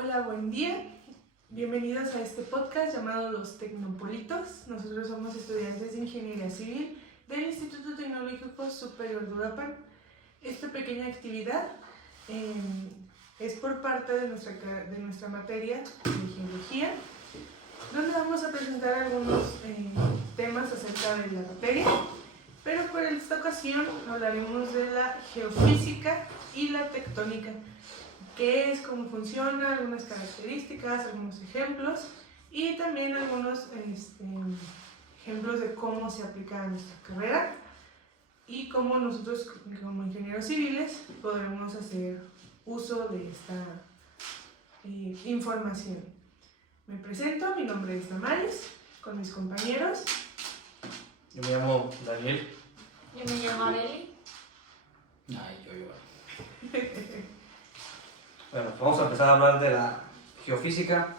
Hola, buen día. Bienvenidos a este podcast llamado Los Tecnopolitos. Nosotros somos estudiantes de Ingeniería Civil del Instituto Tecnológico Superior de Uruapan. Esta pequeña actividad es por parte de nuestra materia de Geología, donde vamos a presentar algunos temas acerca de la materia, pero por esta ocasión hablaremos de la geofísica y la tectónica. ¿Qué es? ¿Cómo funciona? Algunas características, algunos ejemplos y también algunos ejemplos de cómo se aplica a nuestra carrera y cómo nosotros como ingenieros civiles podremos hacer uso de esta información. Me presento, mi nombre es Damaris, con mis compañeros. Yo me llamo Daniel. Yo me llamo Areli. Ay, yo. Bueno, vamos a empezar a hablar de la geofísica.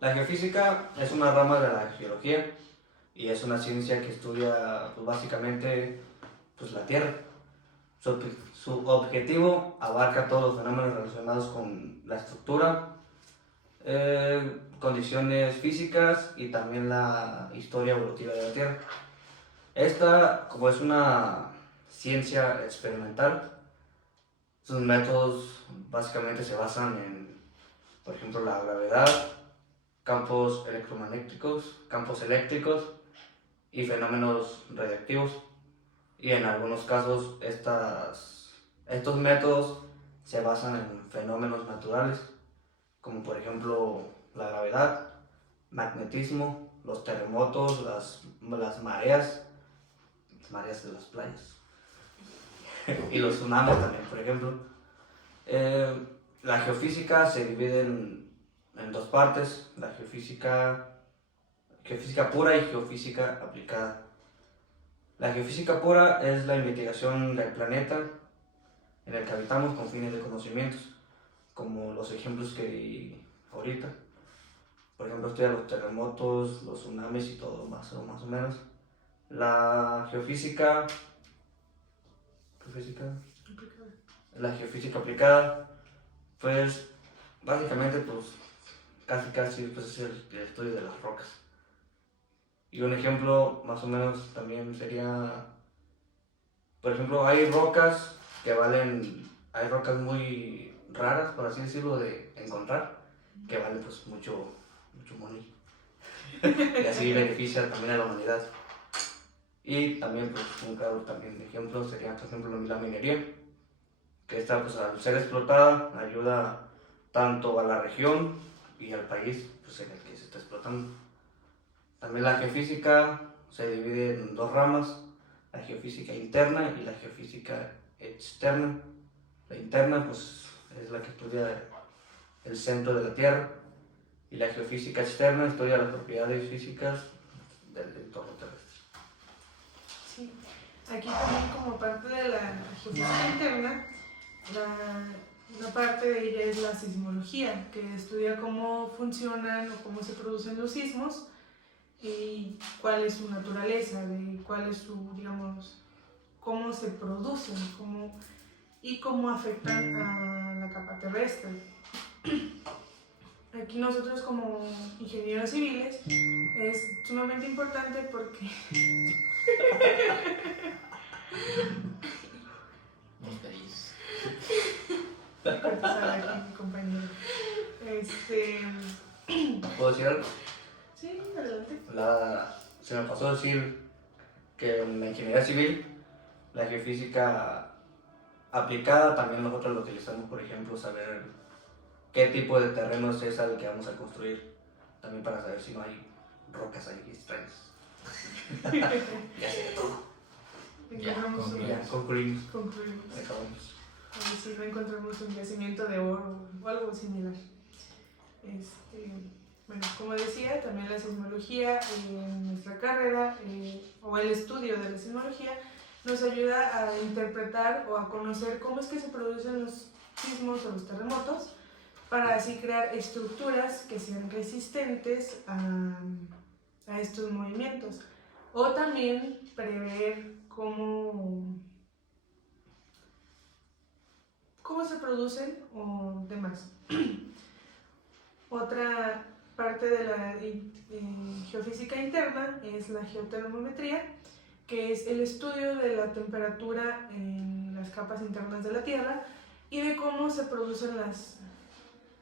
La geofísica es una rama de la geología y es una ciencia que estudia básicamente la Tierra. Su objetivo abarca todos los fenómenos relacionados con la estructura, condiciones físicas y también la historia evolutiva de la Tierra. Esta, como es una ciencia experimental, sus métodos básicamente se basan en, por ejemplo, la gravedad, campos electromagnéticos, campos eléctricos y fenómenos radiactivos. Y en algunos casos estos métodos se basan en fenómenos naturales, como por ejemplo la gravedad, magnetismo, los terremotos, las mareas de las playas y los tsunamis también, por ejemplo. La geofísica se divide en dos partes: la geofísica pura y geofísica aplicada. La geofísica pura es la investigación del planeta en el que habitamos con fines de conocimientos, como los ejemplos que di ahorita. Por ejemplo, estudia los terremotos, los tsunamis y todo, más o menos. La geofísica aplicada, pues básicamente casi es el estudio de las rocas. Y un ejemplo más o menos también sería, por ejemplo, hay rocas muy raras, por así decirlo, de encontrar, que valen mucho money. Y así beneficia también a la humanidad. Y también, un claro ejemplo sería, por ejemplo, la minería, que esta, al ser explotada, ayuda tanto a la región y al país en el que se está explotando. También la geofísica se divide en dos ramas: la geofísica interna y la geofísica externa. La interna es la que estudia el centro de la Tierra, y la geofísica externa estudia las propiedades físicas del entorno terrestre. Sí. Aquí también, como parte de la geofísica interna, una parte de ella es la sismología, que estudia cómo funcionan o cómo se producen los sismos y cuál es su naturaleza, cuál es cómo se producen y cómo afectan a la capa terrestre. Aquí nosotros como ingenieros civiles es sumamente importante porque Muy feliz. aquí mi compañero. ¿Puedo decir algo? Sí, adelante. Se me pasó decir que en la ingeniería civil, la geofísica aplicada también nosotros lo utilizamos, por ejemplo, saber qué tipo de terreno es el que vamos a construir, también para saber si no hay rocas ahí extrañas. Ya sé todo. Concluimos. Acabamos. A ver si no encontramos un yacimiento de oro o algo similar. Bueno, como decía, también la sismología en nuestra carrera, o el estudio de la sismología, nos ayuda a interpretar o a conocer cómo es que se producen los sismos o los terremotos, para así crear estructuras que sean resistentes a estos movimientos, o también prever cómo se producen o demás. otra parte de la geofísica interna es la geotermometría, que es el estudio de la temperatura en las capas internas de la Tierra y de cómo se producen las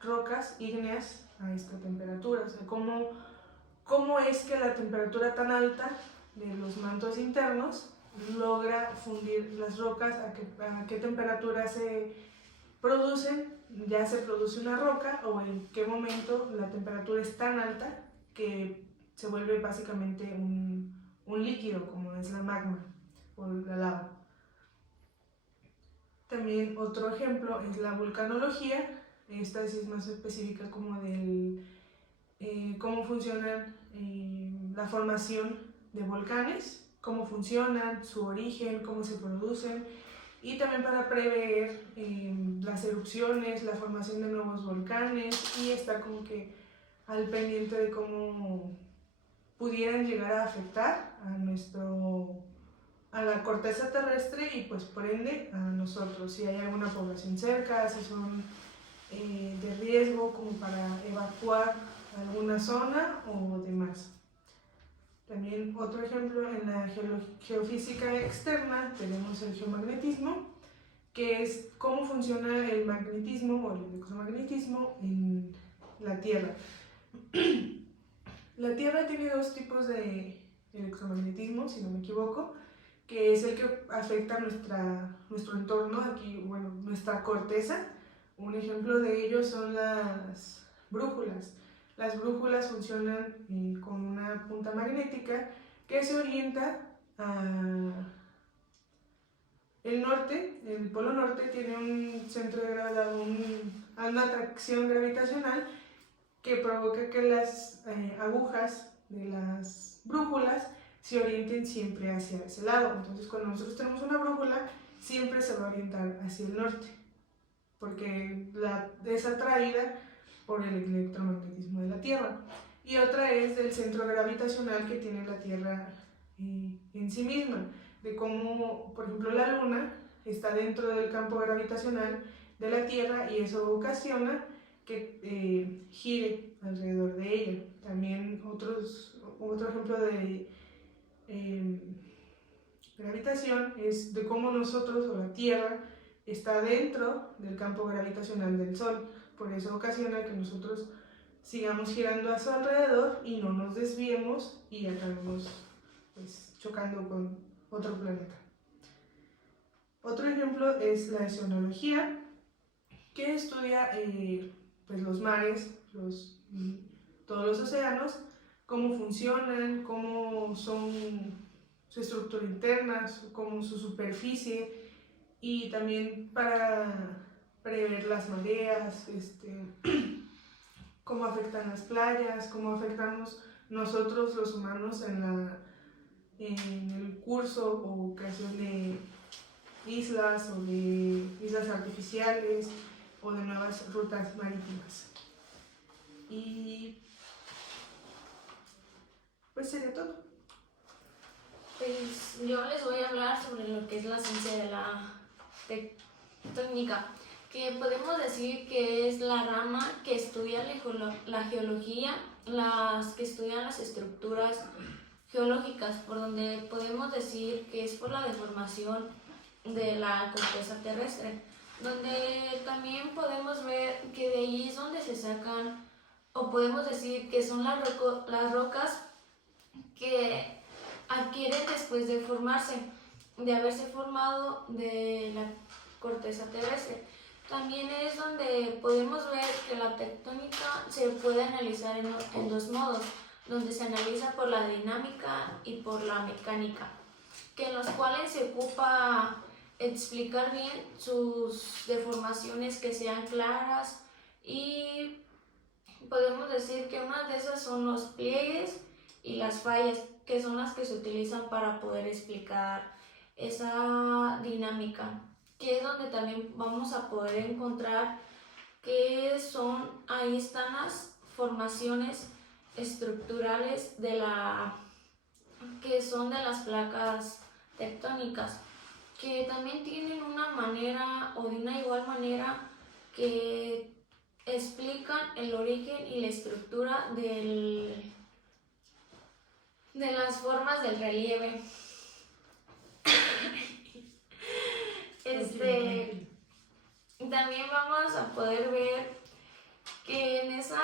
rocas ígneas a esta temperatura, o sea, cómo es que la temperatura tan alta de los mantos internos logra fundir las rocas, a qué temperatura se producen, ya se produce una roca, o en qué momento la temperatura es tan alta que se vuelve básicamente un líquido, como es la magma o la lava. También otro ejemplo es la vulcanología. Esta sí es más específica como del cómo funciona la formación de volcanes, cómo funcionan, su origen, cómo se producen, y también para prever las erupciones, la formación de nuevos volcanes, y estar como que al pendiente de cómo pudieran llegar a afectar a la corteza terrestre y pues por ende a nosotros, si hay alguna población cerca, si son de riesgo como para evacuar alguna zona o demás. También otro ejemplo en la geofísica externa tenemos el geomagnetismo, que es cómo funciona el magnetismo o el electromagnetismo en la Tierra. La Tierra tiene dos tipos de electromagnetismo, si no me equivoco, que es el que afecta nuestro entorno, aquí, bueno, nuestra corteza. Un ejemplo de ello son las brújulas. Las brújulas funcionan con una punta magnética que se orienta el norte. El polo norte tiene un centro de gravedad, una atracción gravitacional que provoca que las agujas de las brújulas se orienten siempre hacia ese lado. Entonces, cuando nosotros tenemos una brújula, siempre se va a orientar hacia el norte, porque es atraída por el electromagnetismo de la Tierra. Y otra es del centro gravitacional que tiene la Tierra en sí misma, de cómo, por ejemplo, la Luna está dentro del campo gravitacional de la Tierra y eso ocasiona que gire alrededor de ella. También otro ejemplo de gravitación es de cómo nosotros o la Tierra está dentro del campo gravitacional del Sol. Por eso ocasiona que nosotros sigamos girando a su alrededor y no nos desviemos y acabemos pues, chocando con otro planeta. Otro ejemplo es la oceanología, que estudia pues, los mares, todos los océanos, cómo funcionan, cómo son su estructura interna, cómo su superficie, y también para prever las mareas, cómo afectan las playas, cómo afectamos nosotros los humanos en el curso o creación de islas o de islas artificiales o de nuevas rutas marítimas. Y pues sería todo. Pues yo les voy a hablar sobre lo que es la ciencia de la tectónica, que podemos decir que es la rama que estudia la geología, que estudian las estructuras geológicas, por donde podemos decir que es por la deformación de la corteza terrestre, donde también podemos ver que de ahí es donde se sacan, o podemos decir que son las rocas que adquieren después de formarse, de haberse formado de la corteza terrestre. También es donde podemos ver que la tectónica se puede analizar en dos modos, donde se analiza por la dinámica y por la mecánica, que en los cuales se ocupa explicar bien sus deformaciones que sean claras, y podemos decir que una de esas son los pliegues y las fallas, que son las que se utilizan para poder explicar esa dinámica, que es donde también vamos a poder encontrar ahí están las formaciones estructurales que son de las placas tectónicas, que también tienen una manera o de una igual manera que explican el origen y la estructura de las formas del relieve. También vamos a poder ver que en esa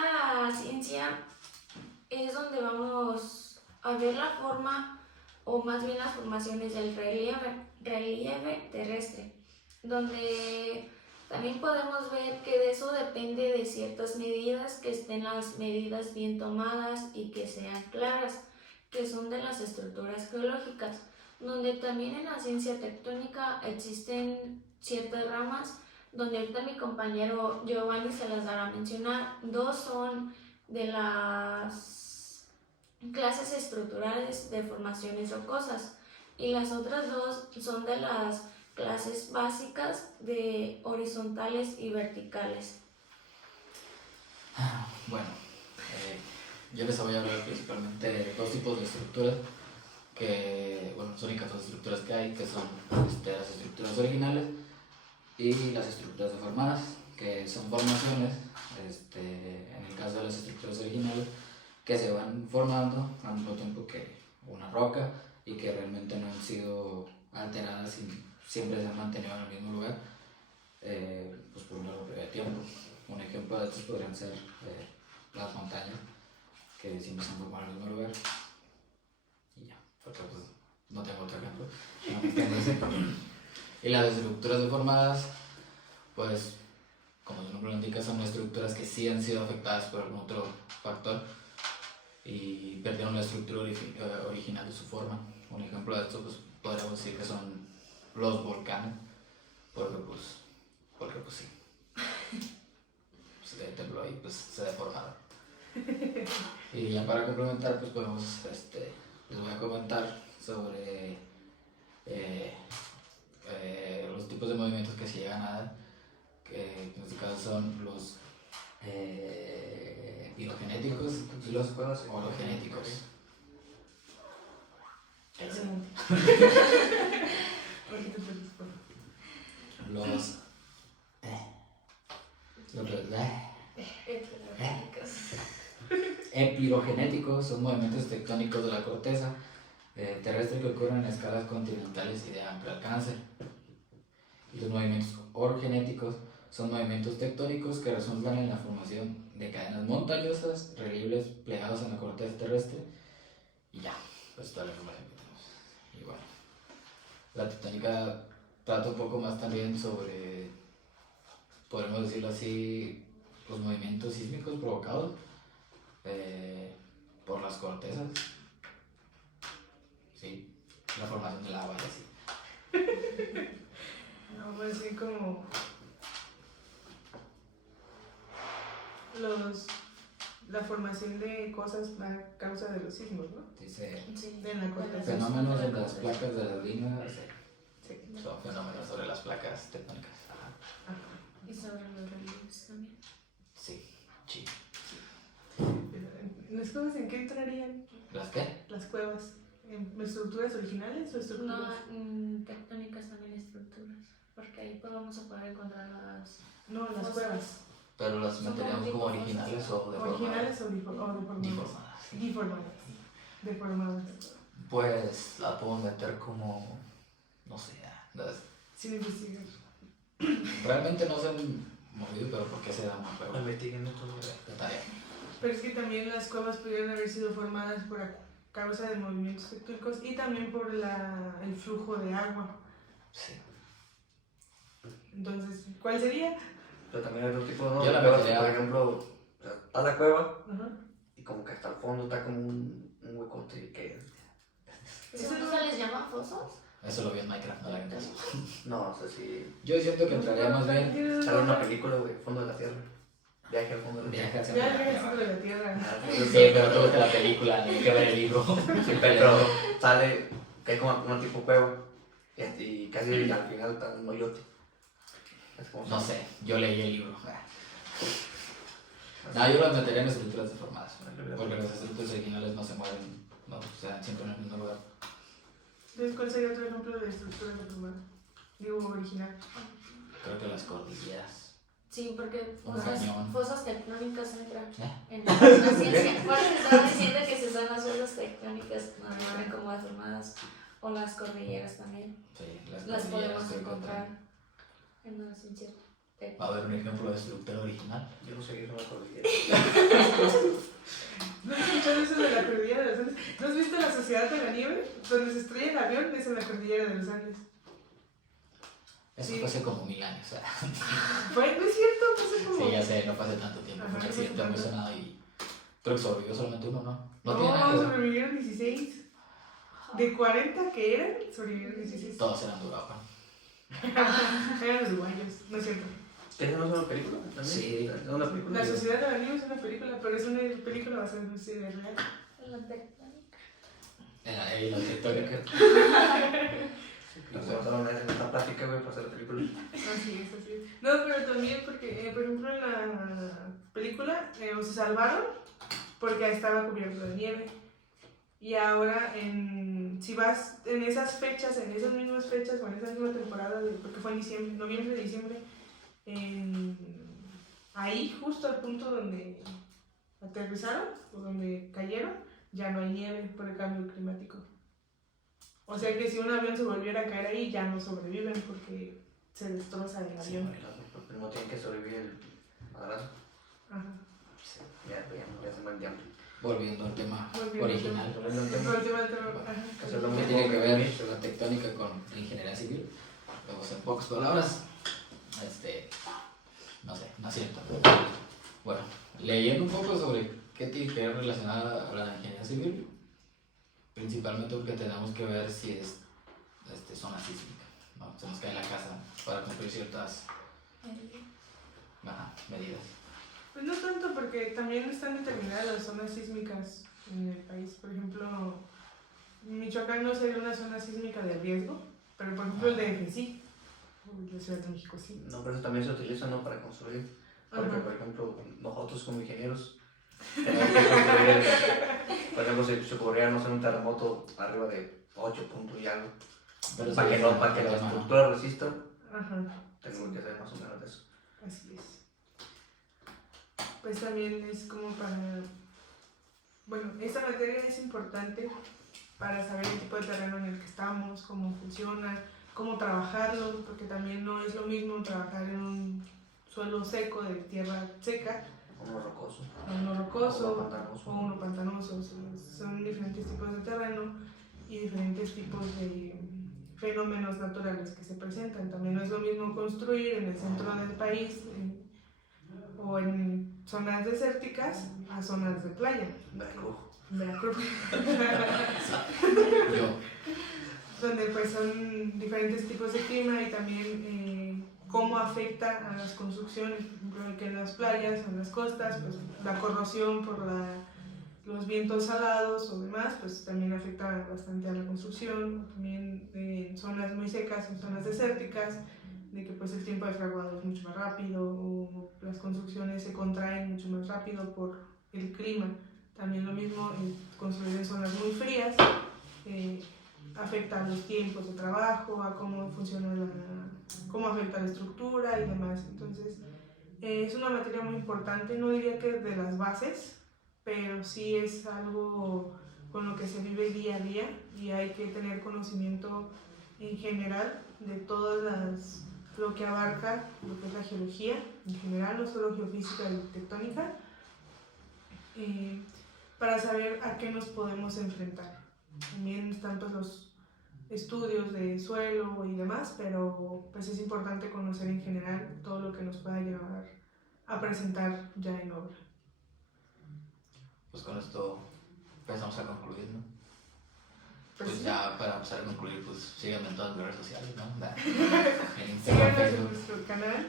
ciencia es donde vamos a ver la forma, o más bien las formaciones del relieve terrestre, donde también podemos ver que de eso depende de ciertas medidas, que estén las medidas bien tomadas y que sean claras, que son de las estructuras geológicas, donde también en la ciencia tectónica existen ciertas ramas, donde ahorita mi compañero Giovanni se las dará a mencionar. Dos son de las clases estructurales de formaciones rocosas y las otras dos son de las clases básicas de horizontales y verticales. Bueno, yo les voy a hablar principalmente de dos tipos de estructuras que, bueno, las únicas dos estructuras que hay, que son las estructuras originales y las estructuras deformadas, que son formaciones, en el caso de las estructuras originales, que se van formando al mismo tiempo que una roca y que realmente no han sido alteradas y siempre se han mantenido en el mismo lugar, pues por un largo periodo de tiempo. Un ejemplo de estos podrían ser las montañas, que siempre se han formado en el mismo lugar. Y ya, porque pues no tengo otro ejemplo. No me entiendes. Y las estructuras deformadas, pues, como su nombre lo indica, son estructuras que sí han sido afectadas por algún otro factor y perdieron la estructura original de su forma. Un ejemplo de esto, pues, podríamos decir que son los volcanes, porque pues sí, se tembló y pues se deformaron. Y ya para complementar, pues podemos, les voy a comentar sobre los tipos de movimientos que se llegan a dar, que en este caso son los pirogenéticos y los orogenéticos. Excelente. Los epirogenéticos son movimientos tectónicos de la corteza terrestre que ocurren en escalas continentales y de amplio alcance. Y los movimientos orogenéticos son movimientos tectónicos que resultan en la formación de cadenas montañosas, relieves plegados en la corteza terrestre. Y ya, pues toda la información que tenemos. Y bueno, la tectónica trata un poco más también sobre, podemos decirlo así, los movimientos sísmicos provocados por las cortezas. Sí, la formación del agua y así. Vamos a decir como la formación de cosas a causa de los sismos, ¿no? Dice De la corteza. fenómenos en las placas de las líneas. Sí. Son fenómenos sobre las placas tectónicas. Ajá. Ajá. Y sobre los relieves también. Sí, sí. ¿Las cuevas en qué entrarían? ¿Las qué? ¿Las cuevas? ¿En estructuras originales o estructuras? No, tectónicas también estructuras, porque ahí pues vamos a poder encontrar las... No, las Fosas. cuevas. Pero las Son meteríamos como como tipo originales fosas. o deformadas. ¿Originales o deformadas? Deformadas, sí. Deformadas. Deformadas. Pues la puedo meter como, no sé, Sin investigar. realmente no se han movido, pero ¿por qué se da más juego? Investiguen esto. De tarea. Pero es que también las cuevas pudieron haber sido formadas por causa de movimientos tectónicos y también por el flujo de agua. Sí. Entonces, ¿cuál sería? Pero también hay otro tipo de Yo la cuevas, metería- por ejemplo, o sea, está la cueva Ajá. y como que hasta el fondo está como un huecote que... ¿Eso no se les llama fosos? Eso lo vi en Minecraft, no la vi. No sé si... Yo siento que entraría más bien Sale una película, güey, Fondo de la Tierra. Viaje al fondo de la Tierra. viaje hacia Ya la el resto de la tierra. Sí, pero tú ves la película, ni que ver el libro. Sí, pero sale que es como una tipo cueva y casi al final está un hoyote. Es como No sé, yo leí el libro. No, yo las metería en estructuras deformadas, porque las estructuras originales no se mueven, no, o sea, siempre en el mismo lugar. Entonces, ¿cuál sería otro ejemplo de estructura deformada? Digo, original. Creo que las cordilleras. Sí, porque Un cañón. fosas tectónicas entran ¿Eh? en la ciencia. Por eso estaba diciendo que se son las fosas tectónicas, no entran como deformadas, o las cordilleras también. Sí, Las cordilleras podemos que encontrar en la ciencia. Va a haber un ejemplo de estructura original. Yo no sé qué es una cordillera. ¿No has escuchado eso de la cordillera de los Andes? ¿No has visto la Sociedad de la Nieve? Donde se estrella el avión es en la cordillera de los Andes. Eso Sí. fue hace como 1000 años. Fue, no es cierto, no sé cómo. Sí, ya sé, no fue hace tanto tiempo. Ajá, Fue un no fue accidente muy tanto. sonado y creo que sobrevivió solamente uno, ¿no? No, tiene nada que ver. sobrevivieron 16. De 40 que eran, sobrevivieron 16. Todos eran de Europa. Eran los uruguayos, no es cierto. ¿Esa no es una película? ¿También? Sí. ¿Es una película? La Sociedad de la Nieve es una película, pero es una película basada en una historia real. La tectónica. Era ahí la tectónica. Nos botaron en esta plática, güey, para hacer la película. Así es, así es. No, pero también porque, por ejemplo, en la película se salvaron porque estaba cubierto de nieve. Y ahora, si vas en esas fechas, en esas mismas fechas o en esa misma temporada, porque fue en diciembre, noviembre, diciembre, ahí, justo al punto donde aterrizaron o donde cayeron, ya no hay nieve por el cambio climático. O sea que si un avión se volviera a caer ahí, ya no sobreviven porque se destroza el avión. Porque no tienen que sobrevivir el madrazo. Ajá. Ya se mantiene. Volviendo al tema Volviendo al original. Volviendo al Por tema. último, ajá. Hacerlo ¿Qué muy tiene que ver bien. la tectónica con la ingeniería civil? Pues en pocas palabras, no sé, no es cierto. Bueno, leyendo un poco sobre qué tiene que ver relacionada a la ingeniería civil, principalmente porque tenemos que ver si es zona sísmica, ¿no? Se nos cae la casa para cumplir ciertas medidas. Pues no tanto, porque también están determinadas las zonas sísmicas en el país. Por ejemplo, Michoacán no sería una zona sísmica de riesgo, pero por ejemplo el DF sí, o la Ciudad de México sí. No, pero eso también se utiliza, ¿no? Para construir. Porque, Ajá. por ejemplo, nosotros como ingenieros tenemos que construir, por ejemplo, si se cubriéramos en un terremoto arriba de 8 puntos y algo, Pero para que la tema, estructura resista, Ajá, tenemos que hacer más o menos de eso. así es. Pues también es como para... Bueno, esta materia es importante para saber el tipo de terreno en el que estamos, cómo funciona, cómo trabajarlo, porque también no es lo mismo trabajar en un suelo seco, de tierra seca, Uno rocoso. o uno rocoso, Uno pantanoso. o uno pantanoso. O sea, son diferentes tipos de terreno y diferentes tipos de fenómenos naturales que se presentan. También no es lo mismo construir en el centro del país o en zonas desérticas a zonas de playa. Veracruz. Veracruz. Yo, Donde pues son diferentes tipos de clima y también cómo afecta a las construcciones, por ejemplo que en las playas, en las costas, pues la corrosión por los vientos salados o demás, pues también afecta bastante a la construcción. También en zonas muy secas, en zonas desérticas, de que pues el tiempo de fraguado es mucho más rápido o las construcciones se contraen mucho más rápido por el clima. También lo mismo construir en zonas muy frías afecta a los tiempos de trabajo, a cómo funciona cómo afecta la estructura y demás. Entonces es una materia muy importante, no diría que de las bases, pero sí es algo con lo que se vive día a día y hay que tener conocimiento en general de todas lo que abarca lo que es la geología en general, no solo geofísica y tectónica, para saber a qué nos podemos enfrentar. También están pues los estudios de suelo y demás, pero pues es importante conocer en general todo lo que nos pueda llevar a presentar ya en obra. pues con esto empezamos a concluir, ¿no? Pues Pues sí. ya para empezar a concluir, pues síganme en todas mis redes sociales, ¿no? En Instagram, Síganos en Facebook. nuestro canal.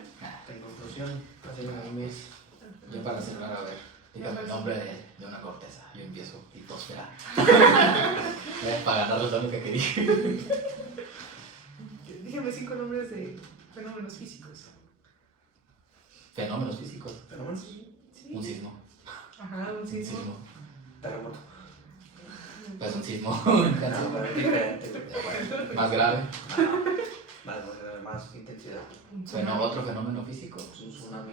En conclusión, así me mis. Ya para cerrar, a ver, dígame el nombre de una corteza. Yo empiezo, litosfera. Para ganarles la única que dije. Dígame 5 nombres de fenómenos físicos. Fenómenos físicos. ¿Fenómenos? Sí. Un sismo. Ajá, un Un sismo. sismo. Terremoto. Pues un sismo. No, pero es diferente, güey. Más grave. Más más intensidad. Un Bueno, tsunami. otro fenómeno físico. Es un tsunami.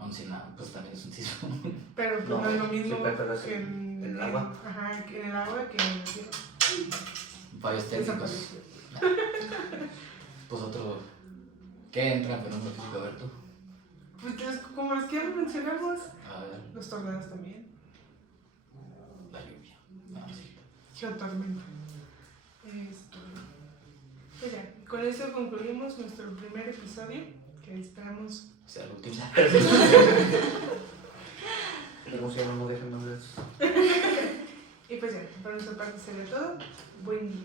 Un tsunami, pues también es un sismo. Pero pues No, no, es lo mismo sí, pero es que en el agua. Ajá, que en el agua que en el cielo. Fallos técnicos. Desapareció. Pues otro. ¿Qué entra en fenómeno físico, Alberto? Pues como los que mencionamos, A ver, los tornados también. la lluvia. No, sí. Geotormenta. Pues ya, con eso concluimos nuestro primer episodio, que esperamos. O sea, el último. Me emociono, no dejen más de eso. Y pues ya, por nuestra parte sería todo. Buen día.